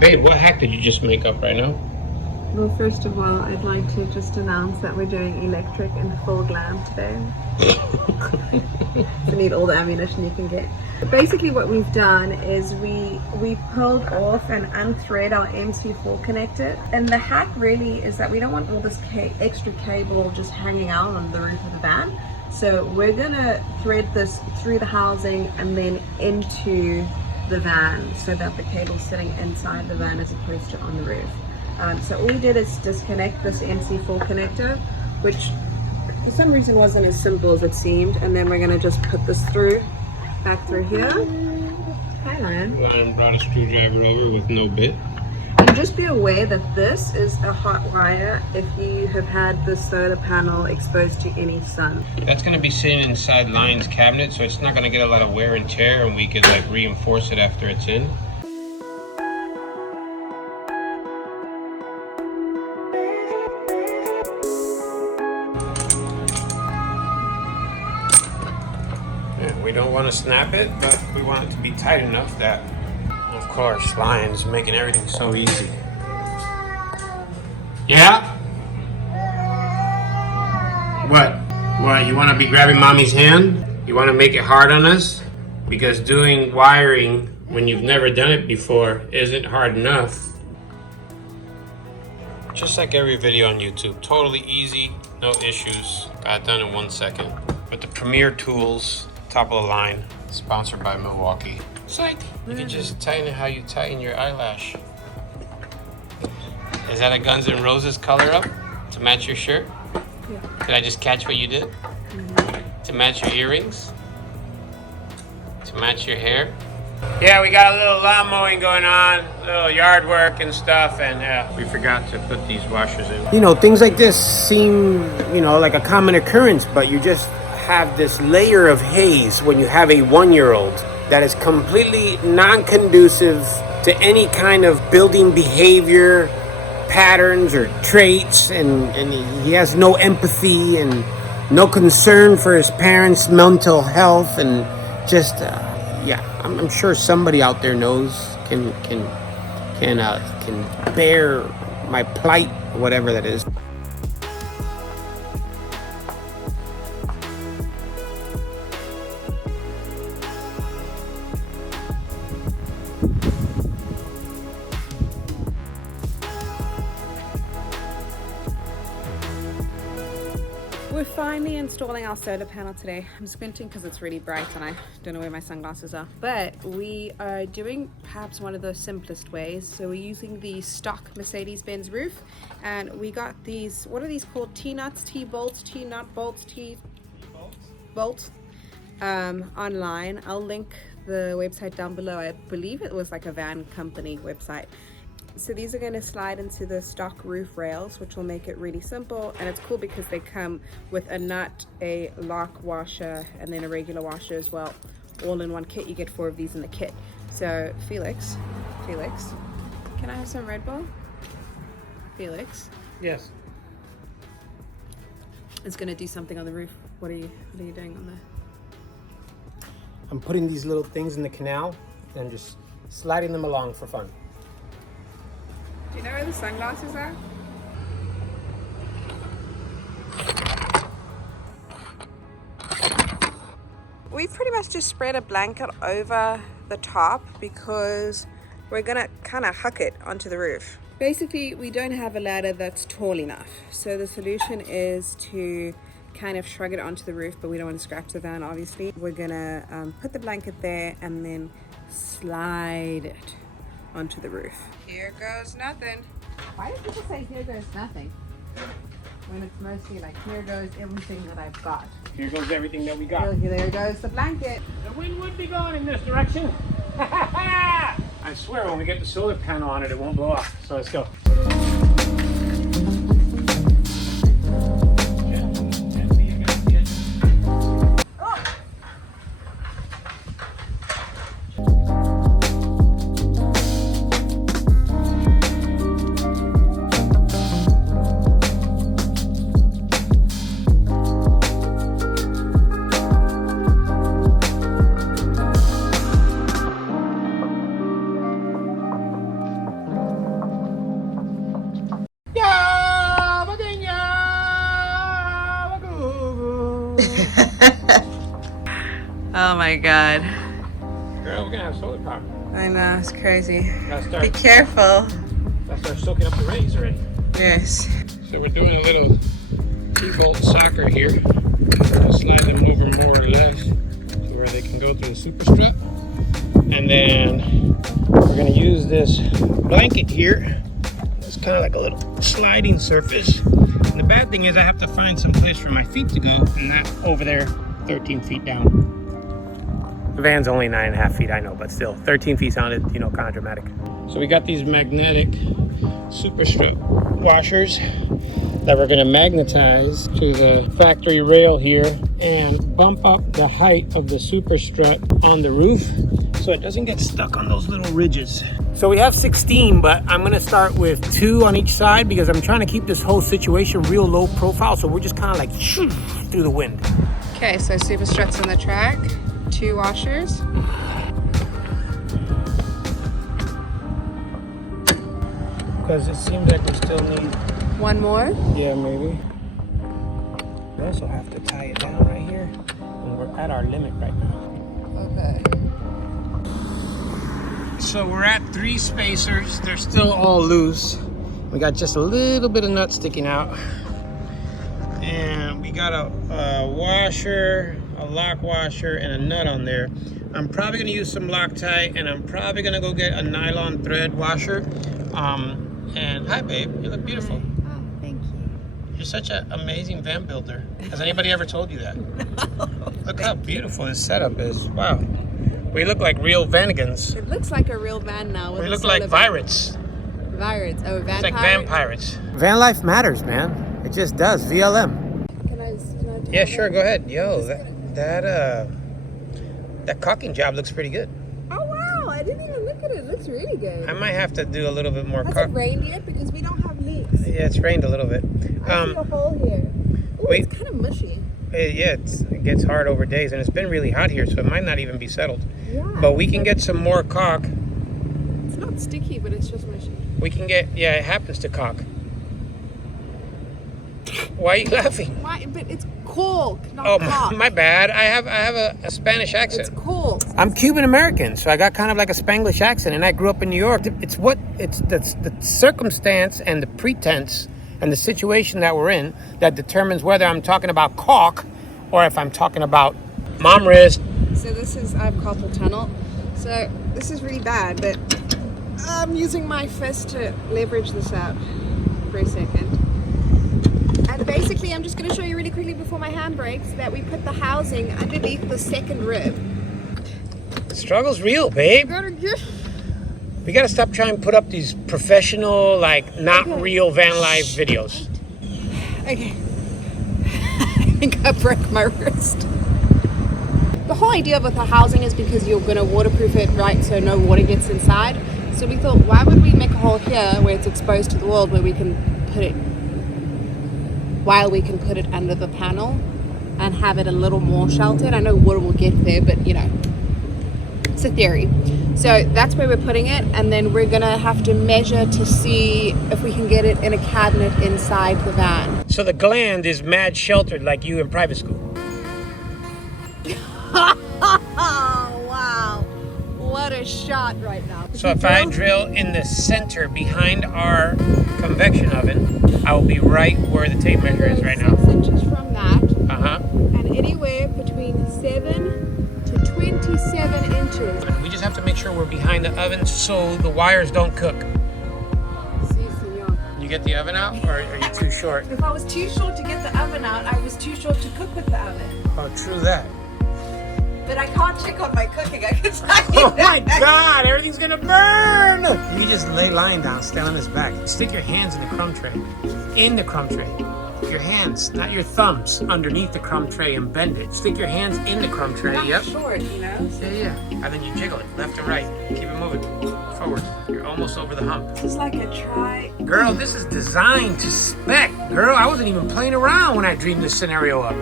Babe, what hack did you just make up right now? Well, first of all, I'd like to just announce that we're doing electric and full glam today. You need all the ammunition you can get. But basically what we've done is we pulled off and unthread our MC4 connector. And the hack really is that we don't want all this extra cable just hanging out on the roof of the van. So we're gonna thread this through the housing and then into the van so that the cable's sitting inside the van as opposed to on the roof. So all we did is disconnect this MC4 connector, which for some reason wasn't as simple as it seemed, and then we're going to just put this back through here. Hi, Ryan. And brought a screwdriver over with no bit. And just be aware that this is a hot wire if you have had the solar panel exposed to any sun. That's going to be sitting inside Lion's cabinet, so it's not going to get a lot of wear and tear, and we could like reinforce it after it's in. We don't want to snap it, but we want it to be tight enough that, of course, Lion's making everything so easy. Yeah? What, you want to be grabbing mommy's hand? You want to make it hard on us? Because doing wiring when you've never done it before isn't hard enough. Just like every video on YouTube, totally easy, no issues. Got it done in 1 second. With the Premier Tools, top of the line, sponsored by Milwaukee. It's like, you can just tighten it how you tighten your eyelash. Is that a Guns N' Roses color up to match your shirt? Yeah. Did I just catch what you did? To match your earrings? To match your hair? Yeah, we got a little lawn mowing going on, a little yard work and stuff, and we forgot to put these washers in. You know, things like this seem, like a common occurrence, but you just have this layer of haze when you have a 1-year-old that is completely non-conducive to any kind of building behavior patterns or traits, and he has no empathy and no concern for his parents' mental health, and just I'm sure somebody out there knows can bear my plight, whatever that is. We're finally installing our solar panel today. I'm squinting because it's really bright and I don't know where my sunglasses are. But we are doing perhaps one of the simplest ways. So we're using the stock Mercedes-Benz roof, and we got these, what are these called? T-nuts, T-bolts, T-nut bolts, T-bolts online. I'll link the website down below. I believe it was like a van company website. So these are going to slide into the stock roof rails, which will make it really simple. And it's cool because they come with a nut, a lock washer, and then a regular washer as well, all in one kit. You get 4 of these in the kit. So Felix, can I have some Red Bull? Felix? Yes. It's going to do something on the roof. What are you doing on there? I'm putting these little things in the canal and just sliding them along for fun. Do you know where the sunglasses are? We pretty much just spread a blanket over the top because we're gonna kind of huck it onto the roof. Basically, we don't have a ladder that's tall enough. So the solution is to kind of shrug it onto the roof, but we don't want to scratch the van, obviously. We're gonna put the blanket there and then slide it onto the roof. Here goes nothing. Why do people say here goes nothing when it's mostly like here goes everything that I've got? Here goes everything that we got. There goes the blanket. The wind would be going in this direction. I swear when we get the solar panel on it, it won't blow up. So let's go. my god. Girl, we're gonna have solar power. I know, it's crazy. Gotta start. Be careful. Gotta start soaking up the rays already. Yes. So we're doing a little 2-volt soccer here. I'll slide them over more or less to where they can go through the Super Strut. And then we're gonna use this blanket here. It's kind of like a little sliding surface. And the bad thing is I have to find some place for my feet to go, and not over there 13 feet down. The van's only 9.5 feet, I know, but still 13 feet sounded, kind of dramatic. So we got these magnetic Super Strut washers that we're gonna magnetize to the factory rail here and bump up the height of the Super Strut on the roof so it doesn't get stuck on those little ridges. So we have 16, but I'm gonna start with 2 on each side because I'm trying to keep this whole situation real low profile, so we're just kind of like through the wind. Okay, so Super Strut's on the track. 2 washers. Because it seems like we still need... 1 more? Yeah, maybe. We also have to tie it down right here, and we're at our limit right now. Okay. So we're at 3 spacers. They're still all loose. We got just a little bit of nut sticking out. And we got a washer, a lock washer, and a nut on there. I'm probably gonna use some Loctite, and I'm probably gonna go get a nylon thread washer. And hi babe, you look beautiful. Oh, thank you. You're such an amazing van builder. Has anybody ever told you that? No. Look how beautiful this setup is. Wow. We look like real vanigans. It looks like a real van now. We look like pirates. Pirates. Oh, It's like vampires. Van life matters, man. It just does. VLM. Can I Yeah, sure. Go ahead. Yo, that caulking job looks pretty good. Oh wow! I didn't even look at it. It looks really good. I might have to do a little bit more Has it rained yet? Because we don't have leaks. Yeah, it's rained a little bit. I see a hole here. Ooh, wait. it's kind of mushy. Yeah, it gets hard over days, and it's been really hot here, so it might not even be settled. Yeah. But we can get some more caulk. It's not sticky, but it's just mushy. We can get, yeah, it happens to caulk. Why are you laughing? Why? But it's caulk, not Oh, caulk. my bad. I have a Spanish accent. It's caulk. I'm Cuban American, so I got kind of like a Spanglish accent, and I grew up in New York. It's the circumstance and the pretense and the situation that we're in that determines whether I'm talking about caulk or if I'm talking about mom wrist. So this is, I have carpal tunnel. So this is really bad, but I'm using my fist to leverage this out for a second. And basically, I'm just going to show you really quickly before my hand breaks that we put the housing underneath the second rib. Struggle's real, babe. We gotta stop trying to put up these professional, like, not real van life videos. Okay. I think I broke my wrist. The whole idea with the housing is because you're going to waterproof it, right, so no water gets inside. So we thought, why would we make a hole here where it's exposed to the world where we can put it, while we can put it under the panel and have it a little more sheltered. I know water will get there, but it's a theory. So that's where we're putting it, and then we're gonna have to measure to see if we can get it in a cabinet inside the van. So the gland is mad sheltered like you in private school. Oh, wow. What a shot right now. So if I drill in the center behind our convection oven, I will be right where the tape measure is right now. 6 inches from that, Uh-huh. and anywhere between 7 to 27 inches. We just have to make sure we're behind the oven so the wires don't cook. Si, senor. You get the oven out, or are you too short? If I was too short to get the oven out, I was too short to cook with the oven. Oh, true that. But I can't check on my cooking, I can tell you. Oh my God, everything's gonna burn! You just lay lying down, stay on his back. Stick your hands in the crumb tray. In the crumb tray. Your hands, not your thumbs, underneath the crumb tray and bend it. Stick your hands in the crumb tray, Not yep. short, Yeah. And then you jiggle it, left and right. Keep it moving, forward. You're almost over the hump. It's like a try. Girl, this is designed to spec. Girl, I wasn't even playing around when I dreamed this scenario up.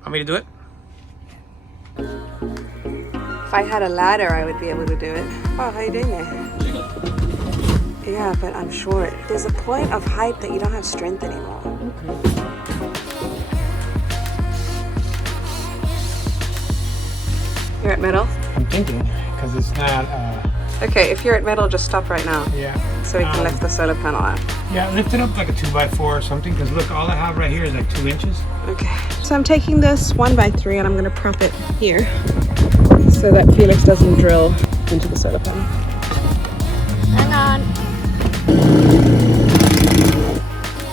Want me to do it? If I had a ladder, I would be able to do it. Oh, how you doing there? Yeah, but I'm short. There's a point of height that you don't have strength anymore. You're at middle? I'm thinking, because it's not, Okay, if you're at middle, just stop right now. yeah. So we can lift the solar panel out. Yeah, lift it up like a 2x4 or something, because look, all I have right here is like 2 inches. Okay. So I'm taking this 1x3 and I'm going to prop it here so that Felix doesn't drill into the solar panel. Hang on.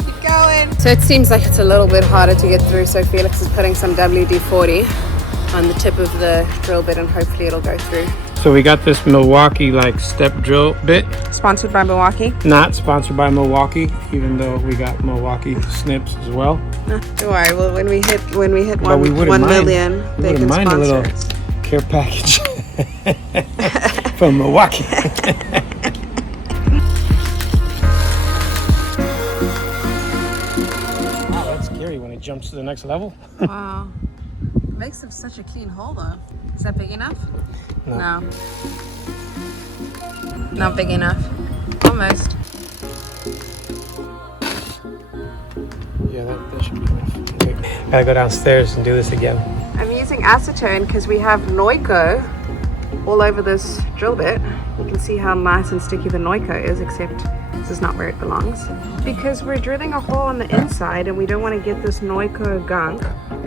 Keep going. So it seems like it's a little bit harder to get through, so Felix is putting some WD-40 on the tip of the drill bit and hopefully it'll go through. So we got this Milwaukee like step drill bit. Sponsored by Milwaukee? Not sponsored by Milwaukee, even though we got Milwaukee snips as well. No, don't worry. Well, when we hit But we 1 million, they can mind a sponsor little us. care package from Milwaukee. Wow, that's scary when it jumps to the next level. Wow. It makes it such a clean hole though. Is that big enough? No. Not big enough. Almost. Yeah, that should be enough. Okay. Gotta go downstairs and do this again. I'm using acetone because we have Noiko all over this drill bit. You can see how nice and sticky the Noiko is, except this is not where it belongs. Because we're drilling a hole on the inside and we don't want to get this Noiko gunk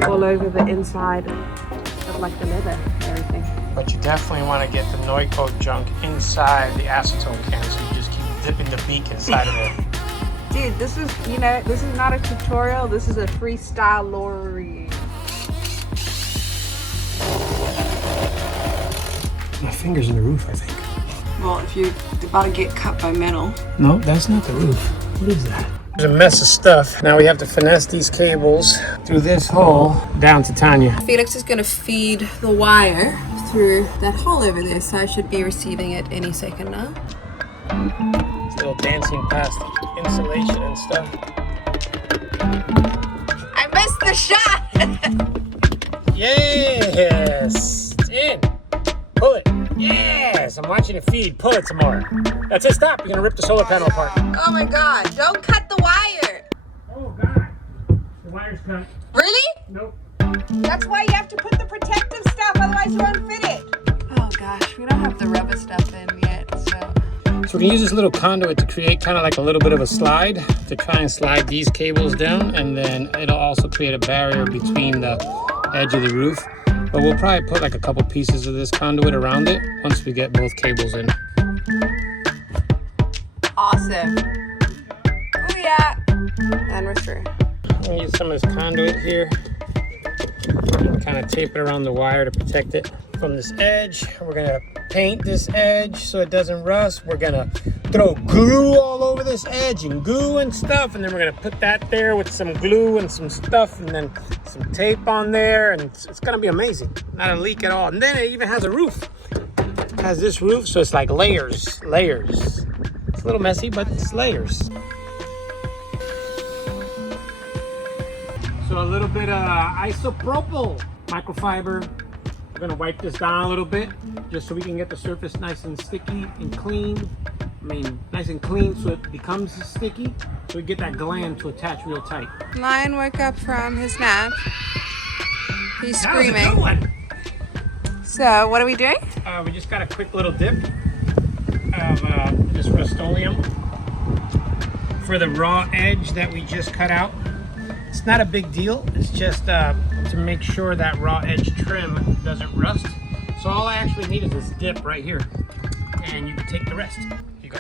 all over the inside of like the leather and everything. But you definitely want to get the Noiko junk inside the acetone can, so you just keep dipping the beak inside of it. Dude, this is, this is not a tutorial, this is a freestyle lorry. My finger's in the roof, I think. Well, if you're about to get cut by metal. No, that's not the roof. What is that? There's a mess of stuff. Now we have to finesse these cables through this hole down to Tanya. Felix is going to feed the wire through that hole over there, so I should be receiving it any second now. Still dancing past the insulation and stuff. I missed the shot! Yes! It's in! Pull it! Yes! I'm watching it feed. Pull it some more. That's it. Stop. You're going to rip the solar panel apart. Oh my god, don't cut the wire! Oh, God. The wire's cut. Really? Nope. That's why you have to put the protective stuff, otherwise you won't fit it. Oh gosh, we don't have the rubber stuff in yet, so... So we're going to use this little conduit to create kind of like a little bit of a slide to try and slide these cables down, and then it'll also create a barrier between the edge of the roof. But we'll probably put like a couple pieces of this conduit around it once we get both cables in. Awesome. Oh yeah. And we're through. I'm going to use some of this conduit here. Kind of tape it around the wire to protect it from this edge. We're going to paint this edge so it doesn't rust. We're going to throw glue all over this edge and goo and stuff, and then we're going to put that there with some glue and some stuff, and then some tape on there, and it's going to be amazing. Not a leak at all. And then it even has a roof. It has this roof, so it's like layers. It's a little messy, but it's layers. So a little bit of isopropyl microfiber. We're gonna wipe this down a little bit just so we can get the surface nice and sticky and clean. Nice and clean so it becomes sticky. So we get that gland to attach real tight. Lion woke up from his nap. He's That was a screaming. good one. So what are we doing? We just got a quick little dip of this Rust-Oleum for the raw edge that we just cut out. It's not a big deal. It's just to make sure that raw edge trim doesn't rust. So all I actually need is this dip right here, and you can take the rest. Here you go.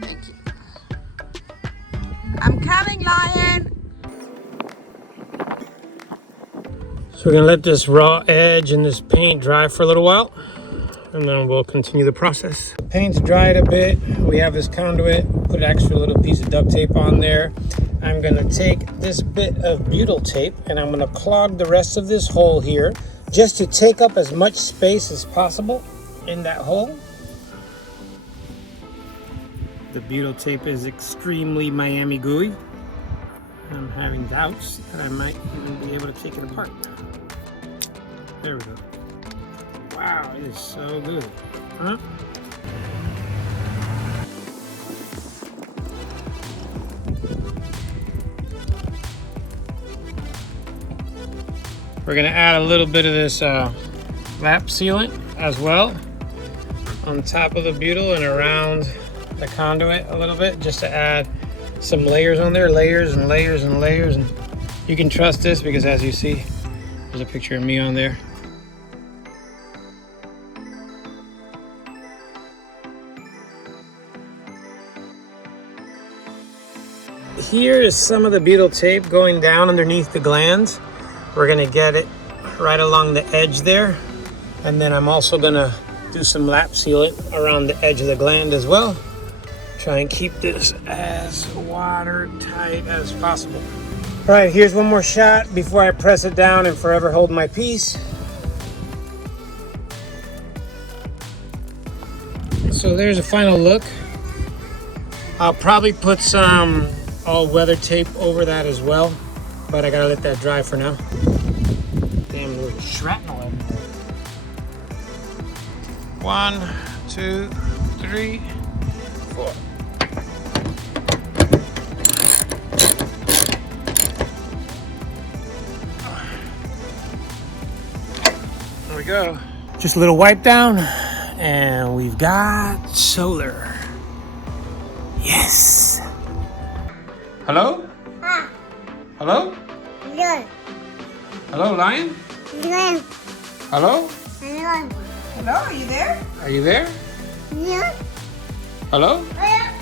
Thank you. I'm coming, Lion. So we're gonna let this raw edge and this paint dry for a little while, and then we'll continue the process. The paint's dried a bit. We have this conduit. Put an extra little piece of duct tape on there. I'm gonna take this bit of butyl tape and I'm gonna clog the rest of this hole here just to take up as much space as possible in that hole. The butyl tape is extremely Miami gooey. I'm having doubts that I might even be able to take it apart. There we go. Wow, it is so good. Huh? We're gonna add a little bit of this lap sealant as well on top of the butyl and around the conduit a little bit, just to add some layers on there, layers and layers and layers. And you can trust this because, as you see, there's a picture of me on there. Here is some of the butyl tape going down underneath the glands. We're gonna get it right along the edge there. And then I'm also gonna do some lap sealant around the edge of the gland as well. Try and keep this as watertight as possible. All right, here's one more shot before I press it down and forever hold my piece. So there's a final look. I'll probably put some all-weather tape over that as well, but I gotta let that dry for now. Damn little shrapnel everywhere. 1, 2, 3, 4. There we go. Just a little wipe down, and we've got solar. Yes. Hello? Ah, Hello? good. Hello, Lion? Good. Hello? Good. Hello, are you there? Are you there? Yeah. Hello? Yeah.